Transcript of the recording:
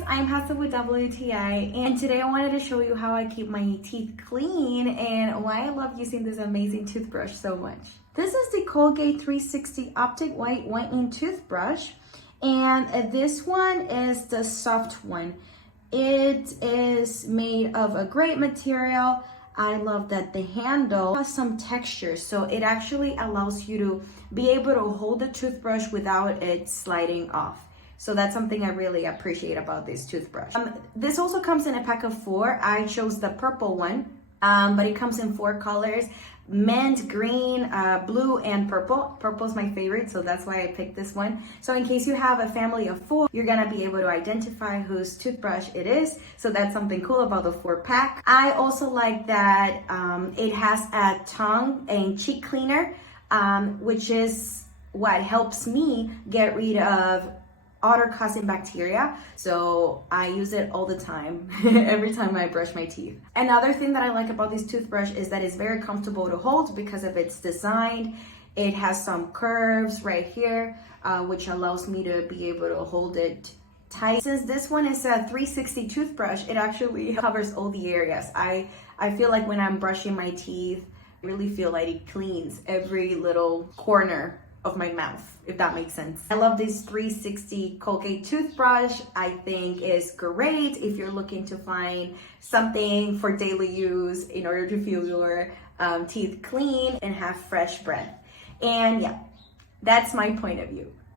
guys, I'm Hassa with WTI, and today I wanted to show you how I keep my teeth clean and why I love using this amazing toothbrush so much. This is the Colgate 360 Optic Whitening toothbrush, and this one is the soft one. It is made of a great material. I love that the handle has some texture, so it actually allows you to be able to hold the toothbrush without it sliding off. So that's something I really appreciate about this toothbrush. This also comes in a pack of 4. I chose the purple one, but it comes in 4 colors: mint, green, blue, and purple. Purple is my favorite, so that's why I picked this one. So in case you have a family of 4, you're gonna be able to identify whose toothbrush it is. So that's something cool about the 4-pack. I also like that it has a tongue and cheek cleaner, which is what helps me get rid of odor-causing bacteria, so I use it all the time every time I brush my teeth. Another thing that I like about this toothbrush is that it's very comfortable to hold because of its design. It has some curves right here, which allows me to be able to hold it tight. Since this one is a 360 toothbrush, it actually covers all the areas. I feel like when I'm brushing my teeth, I really feel like it cleans every little corner of my mouth, if that makes sense. I love this 360 Colgate toothbrush. I think is great if you're looking to find something for daily use in order to feel your teeth clean and have fresh breath. And yeah, that's my point of view.